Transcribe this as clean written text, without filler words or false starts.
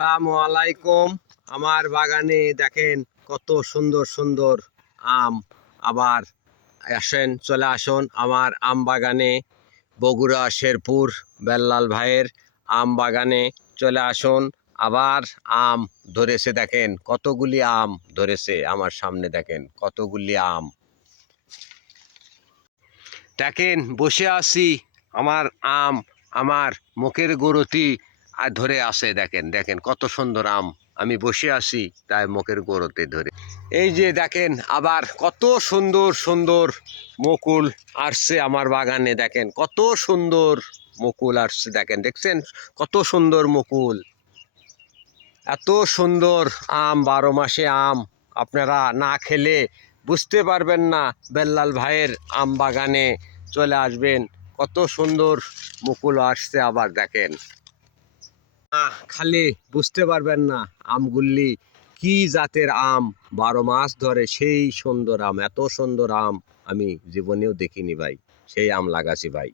আসসালামু আলাইকুম। আমার বাগানে দেখেন কত সুন্দর সুন্দর আম। আবার আসেন, চলে আসুন আমার আম বাগানে। বগুড়া শেরপুর বেল্লাল ভাইয়ের আম বাগানে চলে আসুন। আবার আম ধরেছে, দেখেন কতগুলি আম ধরেছে আমার সামনে, দেখেন কতগুলি আম। দেখেন বসে আছি, আমার আম আমার মুখের গোড়তি আর ধরে আসে। দেখেন দেখেন কত সুন্দর আম, আমি বসে আছি তাই মুখের গোড়তে ধরে। এই যে দেখেন আবার কত সুন্দর সুন্দর মুকুল আসছে আমার বাগানে, দেখেন কত সুন্দর মুকুল আসছে। দেখেন দেখছেন কত সুন্দর মুকুল, এত সুন্দর আম, 12 মাসে আম। আপনারা না খেলে বুঝতে পারবেন না। বেল্লাল ভাইয়ের আম বাগানে চলে আসবেন, কত সুন্দর মুকুল আসছে। আবার দেখেন না খালি বুঝতে পারবেন না আমগুলি কি জাতের আম, 12 মাস ধরে সেই সুন্দর আম। এত সুন্দর আম আমি জীবনেও দেখিনি ভাই, সেই আম লাগাছি ভাই।